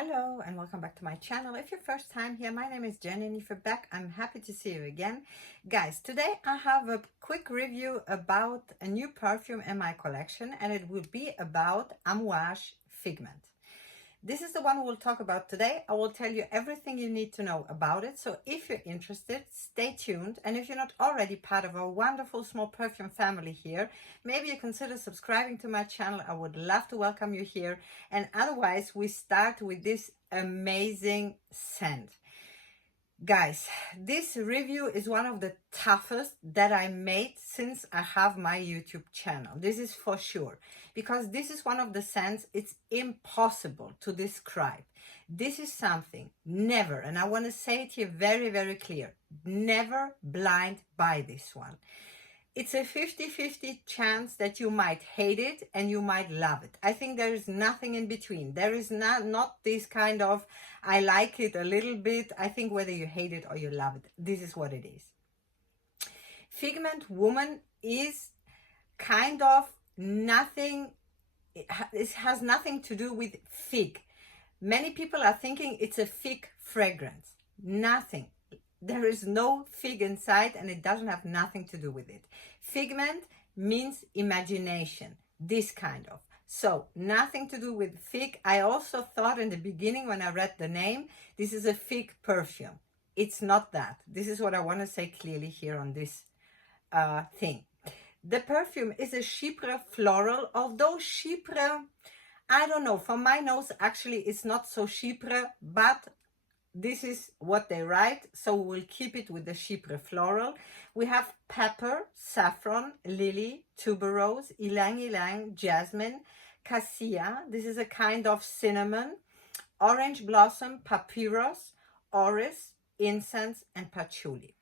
Hello and welcome back to my channel. If you're first time here, my name is Jen, and if you're back, I'm happy to see you again. Guys, today I have a quick review about a new perfume in my collection, and it will be about Amouage Figment. This is the one we'll talk about today. I will tell you everything you need to know about it. So if you're interested, stay tuned. And if you're not already part of our wonderful small perfume family here, maybe you consider subscribing to my channel. I would love to welcome you here. And otherwise, we start with this amazing scent. Guys, this review is one of the toughest that I made since I have my YouTube channel. This is for sure, because this is one of the scents it's impossible to describe. This is something never, and I want to say it here very, very clear, never blind buy this one. It's a 50-50 chance that you might hate it and you might love it. I think there is nothing in between. There is not this kind of, I like it a little bit. I think whether you hate it or you love it, this is what it is. Figment Woman is kind of nothing, it has nothing to do with fig. Many people are thinking it's a fig fragrance. Nothing. There is no fig inside, and it doesn't have nothing to do with it. Figment means imagination, this kind of. So nothing to do with fig. I also thought in the beginning when I read the name, this is a fig perfume. It's not that. This is what I want to say clearly here on this thing. The perfume is a chypre floral, although chypre, I don't know, for my nose actually it's not so chypre, but this is what they write, so we'll keep it with the chypre floral. We have pepper, saffron, lily, tuberose, ylang ylang, jasmine, cassia. This is a kind of cinnamon, orange blossom, papyrus, orris, incense, and patchouli.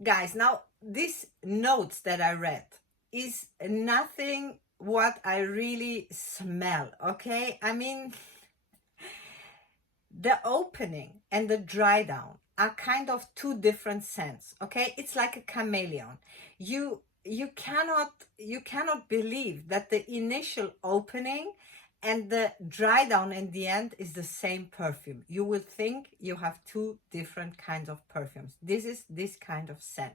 Guys, now these notes that I read is nothing what I really smell, okay? I mean, the opening and the dry down are kind of two different scents, okay? It's like a chameleon. You cannot believe that the initial opening and the dry down in the end is the same perfume. You will think you have two different kinds of perfumes. This is this kind of scent.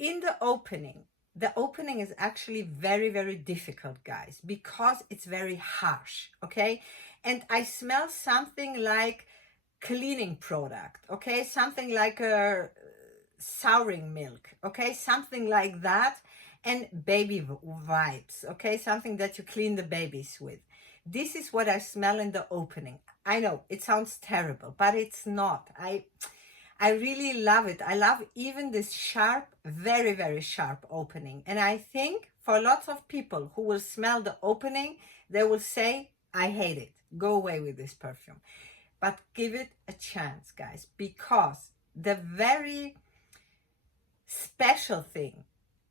In the opening is actually very, very difficult, guys, because it's very harsh, okay? And I smell something like cleaning product, okay? Something like a souring milk, okay? Something like that, and baby vibes, okay? Something that you clean the babies with. This is what I smell in the opening. I know it sounds terrible, but it's not. I really love it. I love even this sharp, very, very sharp opening. And I think for lots of people who will smell the opening, they will say, I hate it. Go away with this perfume. But give it a chance, guys, because the very special thing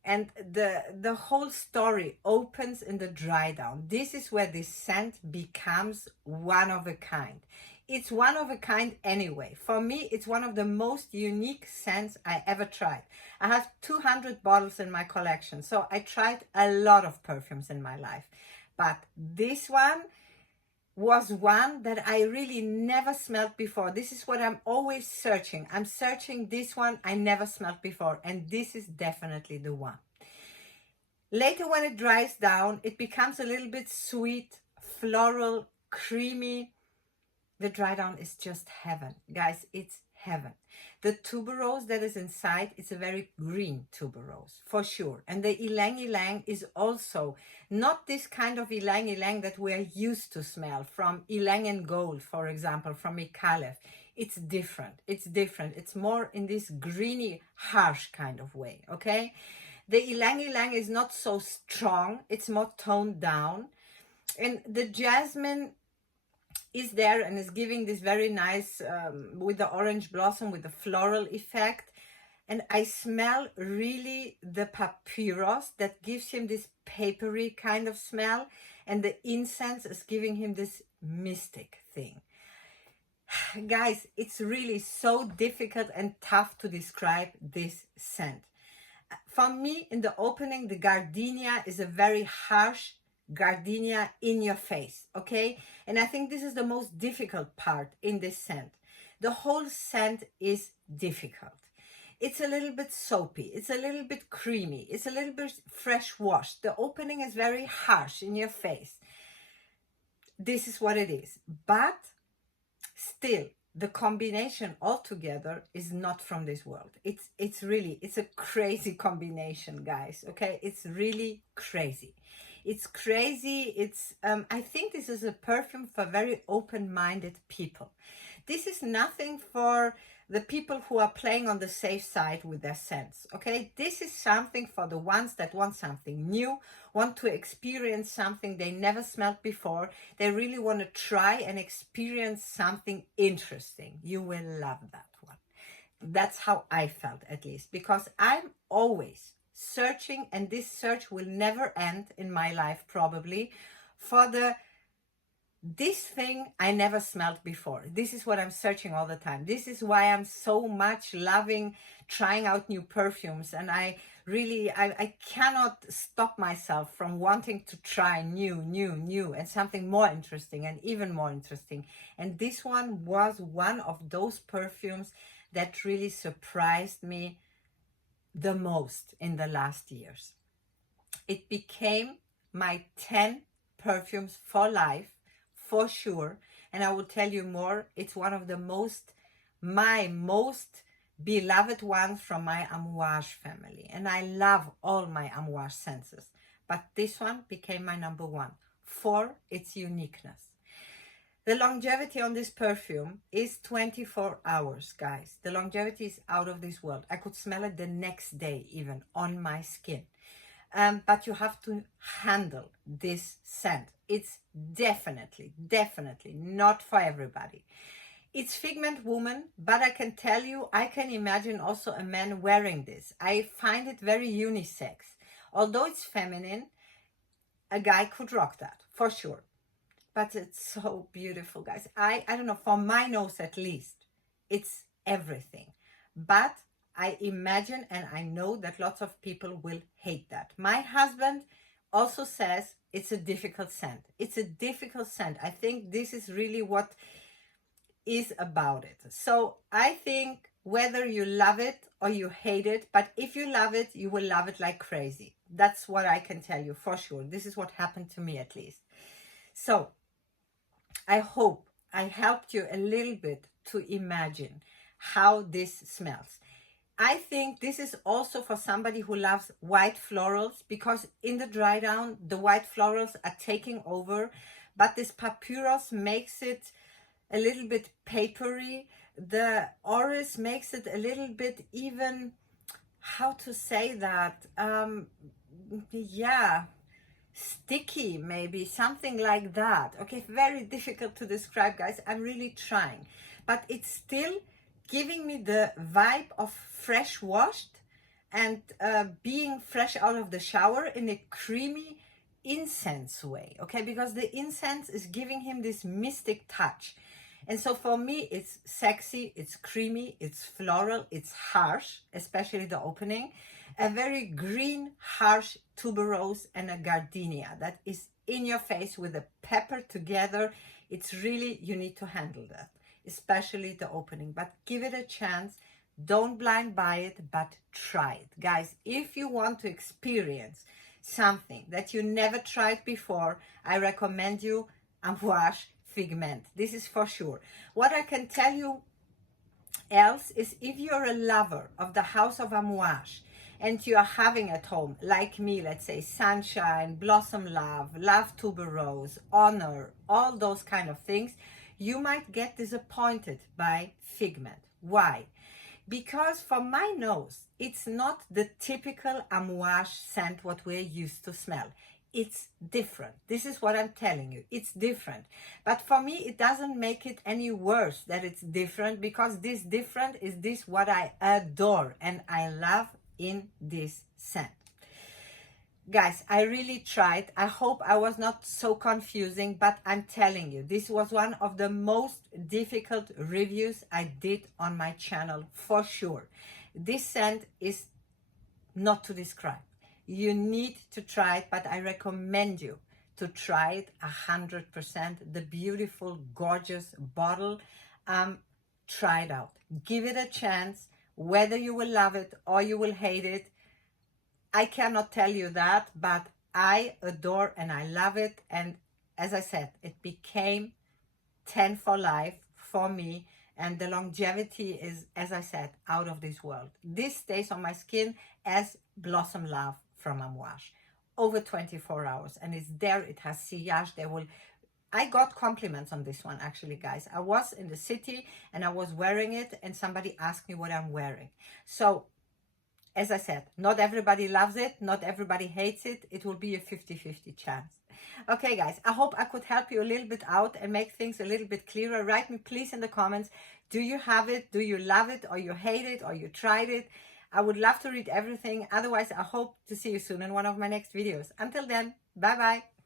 and the whole story opens in the dry down. This is where this scent becomes one of a kind. It's one of a kind anyway. For me, it's one of the most unique scents I ever tried. I have 200 bottles in my collection, so I tried a lot of perfumes in my life. But this one was one that I really never smelled before. This is what I'm always searching. I'm searching this one I never smelled before, and this is definitely the one. Later, when it dries down, it becomes a little bit sweet, floral, creamy. The dry down is just heaven. Guys, it's heaven. The tuberose that is inside, it's a very green tuberose, for sure. And the ylang ylang is also not this kind of ylang ylang that we're used to smell from ylang and gold, for example, from Ikalef. It's different. It's different. It's more in this greeny, harsh kind of way, okay? The ylang ylang is not so strong. It's more toned down. And the jasmine is there and is giving this very nice, with the orange blossom, with the floral effect. And I smell really the papyrus that gives him this papery kind of smell. And the incense is giving him this mystic thing. Guys, it's really so difficult and tough to describe this scent. For me, in the opening, the gardenia is a very harsh, gardenia in your face, okay? And I think this is the most difficult part in this scent. The whole scent is difficult. It's a little bit soapy, it's a little bit creamy, it's a little bit fresh washed. The opening is very harsh in your face. This is what it is. But still, the combination altogether is not from this world. It's really, it's a crazy combination, guys, okay? It's really crazy. It's crazy. It's I think this is a perfume for very open-minded people. This is nothing for the people who are playing on the safe side with their scents, okay? This is something for the ones that want something new, want to experience something they never smelled before. They really want to try and experience something interesting. You will love that one. That's how I felt, at least, because I'm always searching, and this search will never end in my life probably, for this thing I never smelled before. This is what I'm searching all the time. This is why I'm so much loving trying out new perfumes, and I cannot stop myself from wanting to try new, and something more interesting and even more interesting. And this one was one of those perfumes that really surprised me the most in the last years. It became my 10 perfumes for life, for sure. And I will tell you more. It's one of the my most beloved ones from my Amouage family. And I love all my Amouage scents. But this one became my number one for its uniqueness. The longevity on this perfume is 24 hours, guys. The longevity is out of this world. I could smell it the next day even on my skin. But you have to handle this scent. It's definitely not for everybody. It's Figment woman, but I can tell you, I can imagine also a man wearing this. I find it very unisex. Although it's feminine, a guy could rock that, for sure. But it's so beautiful, guys. I don't know, for my nose at least, it's everything. But I imagine and I know that lots of people will hate that. My husband also says it's a difficult scent. It's a difficult scent. I think this is really what is about it. So I think whether you love it or you hate it, but if you love it, you will love it like crazy. That's what I can tell you for sure. This is what happened to me, at least. So I hope I helped you a little bit to imagine how this smells. I think this is also for somebody who loves white florals, because in the dry down, the white florals are taking over, but this papyrus makes it a little bit papery. The orris makes it a little bit even, how to say that, yeah, sticky, maybe something like that. Okay, very difficult to describe, guys. I'm really trying, but it's still giving me the vibe of fresh washed and being fresh out of the shower in a creamy incense way, okay, because the incense is giving him this mystic touch. And so for me, it's sexy, it's creamy, it's floral, it's harsh, especially the opening. A very green, harsh tuberose and a gardenia that is in your face with a pepper together. It's really, you need to handle that, especially the opening. But give it a chance. Don't blind buy it, but try it. Guys, if you want to experience something that you never tried before, I recommend you Amouage Figment. This is for sure. What I can tell you else is, if you're a lover of the house of Amouage and you're having at home, like me, let's say Sunshine, Blossom Love, Love Tuberose, Honor, all those kind of things, you might get disappointed by Figment. Why? Because for my nose, it's not the typical Amouage scent what we're used to smell. It's different. This is what I'm telling you. It's different. But for me, it doesn't make it any worse that it's different, because this different is this what I adore and I love in this scent. Guys, I really tried. I hope I was not so confusing, but I'm telling you, this was one of the most difficult reviews I did on my channel, for sure. This scent is not to describe. You need to try it, but I recommend you to try it 100%. The beautiful, gorgeous bottle. Try it out. Give it a chance. Whether you will love it or you will hate it, I cannot tell you that, but I adore and I love it. And as I said, it became 10 for life for me. And the longevity is, as I said, out of this world. This stays on my skin as Blossom Love from Amouage. Over 24 hours. And it's there. It has sillage. I got compliments on this one, actually, guys. I was in the city and I was wearing it and somebody asked me what I'm wearing. So, as I said, not everybody loves it. Not everybody hates it. It will be a 50-50 chance. Okay, guys, I hope I could help you a little bit out and make things a little bit clearer. Write me, please, in the comments. Do you have it? Do you love it? Or you hate it? Or you tried it? I would love to read everything. Otherwise, I hope to see you soon in one of my next videos. Until then, bye-bye.